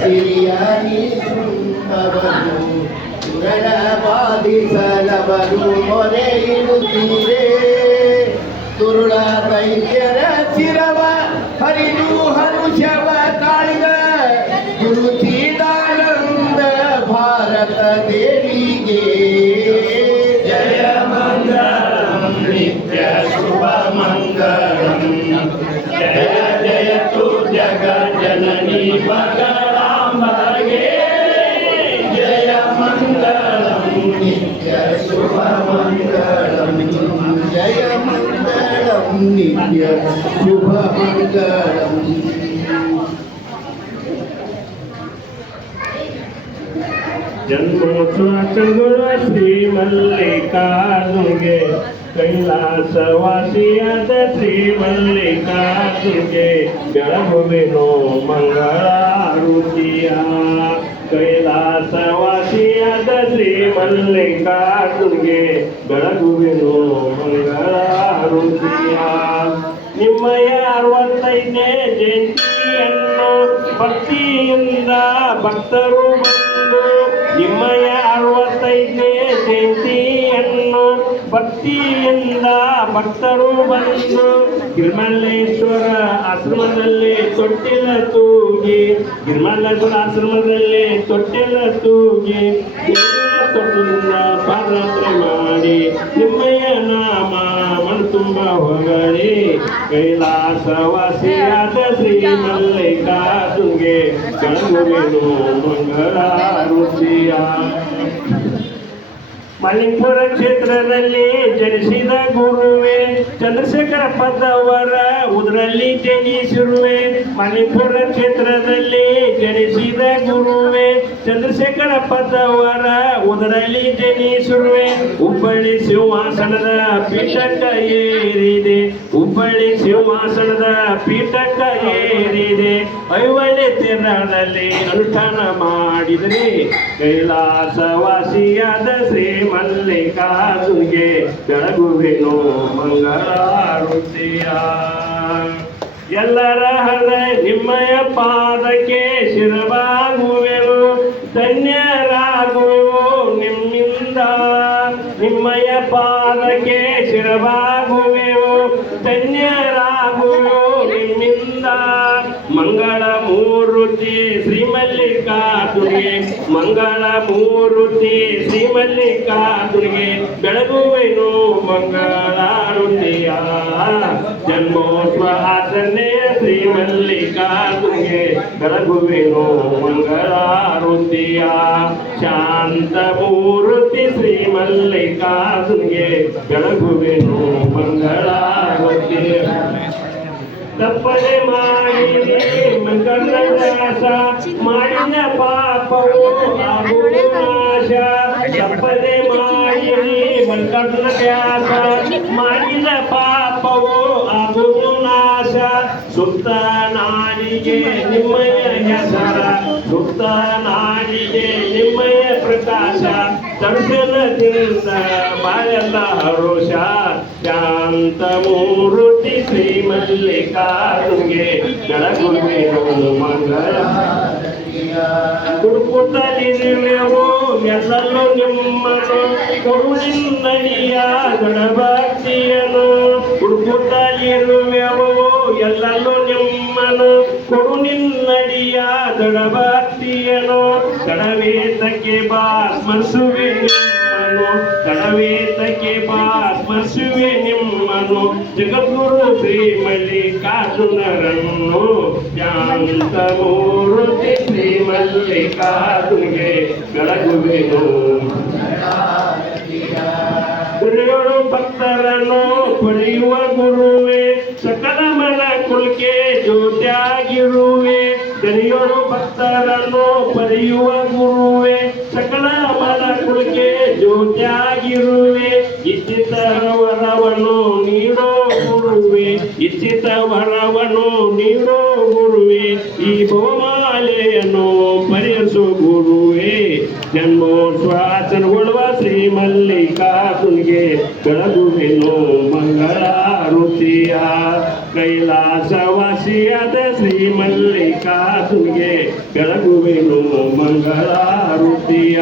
ಕಂಬನ ತಮ್ಮ ಹಿರಿಯನಿ ಶೃಂಗವನು ಸುರಳ ಬಾಧಿಸಲವರು ಮೊರೆ ಇಡುತ್ತೀರೇ ತುರುಳ ದೈತ್ಯರ ಶಿರವ ಹರಿದು ಹರುಷವ ತಾಳಿದ ಗುರುತಿದಾನಂದ ಭಾರತ ದೇವಿಗೆ ಜಯ ಮಂಗಳಂ ನಿತ್ಯ ಶುಭ ಮಂಗಳಂ ಜಯ ಜಯತು ಜಗ ಜನನಿ ಮಗಳಾಂಬಗೆ ಮಂಗಳಂ ನಿತ್ಯ ಶುಭ ಮಂಗಳಂ ಜಯ ಮಂಗಳಂ ನಿತ್ಯ ಶುಭ ಮಂಗಳಂ ಜನ್ಮೋತ್ಸವ ಚಂಗುಳ ಶ್ರೀ ಮಲ್ಲಿಕಾರ್ಜುನ್ಗೆ ಕೈಲಾಸವಾಸಿಯಾದ ಶ್ರೀ ಮಲ್ಲಿಕಾರ್ಜುನ್ಗೆ ಬೆಳಗುವೆನು ಮಂಗಳಾರುತಿಯ ಕೈಲಾಸವಾಸಿಯಾದ ಶ್ರೀ ಕಾಡುಗೆ ಬೆಳಗುವೆನು ಮಂಗಳಾರುತಿಯ ನಿಮ್ಮಯ ಅರವತ್ತೈದನೇ ಜಯಂತಿಯನ್ನು? ಭಕ್ತಿಯಿಂದ ಭಕ್ತರು ಬಂದು ನಿಮ್ಮಯ ಅರವತ್ತೈದನೇ ಜಯಂತಿಯನ್ನು? ಭಕ್ತಿಯಿಂದ ಭಕ್ತರು ಬಂದು ಗಿರ್ಮಲ್ಲೇಶ್ವರ ಆಶ್ರಮದಲ್ಲಿ ತೊಟ್ಟಿಲ ತೂಗಿ ಗಿರ್ಮಲ್ಲೇಶ್ವರ ಆಶ್ರಮದಲ್ಲಿ ತೊಟ್ಟಿಲ ತೂಗಿ ಮನ ತುಂಬ ಹೊಗಳಿ ಕೈಲಾಸವಾಸಿಯಾದ ಶ್ರೀ ಮಲ್ಲಿಕಾರ್ಜುನ್ಗೆ ಬೆಳಗುವೆನು ಮಂಗಳಾರುತಿಯ ಮಣಿಪುರ ಕ್ಷೇತ್ರದಲ್ಲಿ ಜನಿಸಿದ ಗುರುವೆ, ಚಂದ್ರಶೇಖರ ಪದವರ ಉದರಲ್ಲಿ ಜನಿಸಿರುವೆ. ಮಣಿಪುರ ಕ್ಷೇತ್ರದಲ್ಲಿ ಜನಿಸಿದ ಗುರುವೆ, ಚಂದ್ರಶೇಖರ ಪದವರ ಉದರಲ್ಲಿ ಜನಿಸಿರುವೆ. ಹುಬ್ಬಳ್ಳಿ ಸಿಂಹಾಸನದ ಪೀಠಕ ಏರಿದೆ, ಹುಬ್ಬಳ್ಳಿ ಸಿಂಹಾಸನದ ಪೀಠಕ ಏರಿದೆ. ಐವಳ್ಳಿ ತೀರ್ಣದಲ್ಲಿ ಅನುಷ್ಠಾನ ಮಾಡಿದರೆ ಕೈಲಾಸವಾಸಿಯಾದ ಶ್ರೀ ಮಲ್ಲಿಕಾರ್ಜುನ್ಗೆ ಬೆಳಗುವೆನು ಮಂಗಳಾರುತಿಯ. ಎಲ್ಲರ ಹೃದಯ ನಿಮ್ಮಯ ಪಾದಕ್ಕೆ ಶಿರವಾಗುವೆನು. ಧನ್ಯರಾಗುವೆವು ನಿಮ್ಮಿಂದ. ನಿಮ್ಮಯ ಪಾದಕ್ಕೆ ಶಿರವಾಗುವೆವು. ಧನ್ಯರಾಗುವೆವು ನಿಮ್ಮಿಂದ. ಮಂಗಳ ಮೂರುತಿ ಶ್ರೀ ಮಲ್ಲಿಕಾರ್ಜುನಿಗೆ ಮಂಗಳ ಮೂರುತಿ ಶ್ರೀ ಮಲ್ಲಿಕಾರ್ಜುನಿಗೆ ಬೆಳಗುವೆನು ಮಂಗಳಾರುತಿಯ. ಜನ್ಮೋತ್ಸವ ಆಚರಣೆ ಶ್ರೀ ಮಲ್ಲಿಕಾರ್ಜುನಿಗೆ ಬೆಳಗುವೆನು ಮಂಗಳಾರುತಿಯ. ಶಾಂತ ಮೂರುತಿ ಶ್ರೀ ಮಲ್ಲಿಕಾರ್ಜುನಿಗೆ ಬೆಳಗುವೆನು ಮಂಗಳಾರುತಿಯ. ತಪ್ಪದೆ ಮಾಡಿ ಮಂಗಳದಾಸ ಮಾಡಿದ ಪಾಪವು ಆಗುವುದು ನಾಶ ತಪ್ಪದೆ ಮಾಡಿ ಮಂಗಳ ವ್ಯಾಸ ಮಾಡಿದ ಪಾಪವು ಆಗುವುದು ನಾಶ ಸುತ್ತ ನಾಡಿಗೆ ನಿಮ್ಮಯ ಹೆಸರ ಸುತ್ತ ನಾಡಿಗೆ ನಿಮ್ಮಯ ಪ್ರಕಾಶ ದರ್ಶನದಿಂದ ಬಾಯಲ್ಲ ಹರುಷ ಶಾಂತ ಮೂರುತಿ ಶ್ರೀ ಮಲ್ಲಿಕಾರ್ಜುನ್ಗೆ ಬೆಳಗುವೆನು ಮಂಗಳ ಕುಡುಕುತ್ತಲಿರುವೆವು ಎಲ್ಲಲ್ಲೂ ನಿಮ್ಮನು ಕೊಡುವಿನ್ನಡಿಯ ಗಣಭಕ್ತಿಯನು ಕುಡುಕುತ್ತಲಿರುವೆವು ಎಲ್ಲಲ್ಲೂ ನಿಮ್ಮನು ಕೊಡು ಗಣಭಕ್ತಿಯನು ಕಡವೇತಕ್ಕೆ ಬಾ ಸ್ಮರಿಸುವೆ ನಿಮ್ಮನು ಕಡವೇತಕ್ಕೆ ಬಾ ಸ್ಮರಿಸುವೆ ನಿಮ್ಮನು ಜಗದ್ಗುರು ಶ್ರೀ ಮಲ್ಲಿಕಾರ್ಜುನರನ್ನು ಶಾಂತ ಮೂರುತಿ ಶ್ರೀ ಮಲ್ಲಿಕಾರ್ಜುನಿಗೆ ಬೆಳಗುವೆನು ಗುರುಗಳು ಭಕ್ತರನ್ನು ಪಡೆಯುವ ಗುರುವೆ ಸಕಲ ಮನ ಕುಲ್ಕೆ ಜ್ಯೋತಿಯಾಗಿರುವೆ ದನಿಯೋಳು ಭಕ್ತರನ್ನು ಪಡೆಯುವ ಗುರುವೆ, ಸಕಲ ಮನ ಕುಡಿಕೆ ಜ್ಯೋತಿಯಾಗಿರುವೆ. ಇಚ್ಛಿತ ವರವನ್ನು ನೀಡೋ ಗುರುವೆ, ಇಚ್ಛಿತ ವರವನ್ನು ನೀಡೋ ಗುರುವೆ. ಈ ಬಹುಮಾಲೆಯನ್ನು ಪರಿಹರಿಸೋ ಗುರುವೆ. ಜನ್ಮೋತ್ಸವಾಚನಗೊಳ್ಳುವ ಶ್ರೀ ಮಲ್ಲಿಕಾರ್ಜುನ್ಗೆ ಮಂಗಳಾರುತಿಯ ಕೈಲಾಸವಾಸಿಯಾದ ಶ್ರೀ ಮಲ್ಲಿಕಾರ್ಜುನ್ಗೆ ಬೆಳಗುವೆನು ಮಂಗಳಾರುತಿಯ.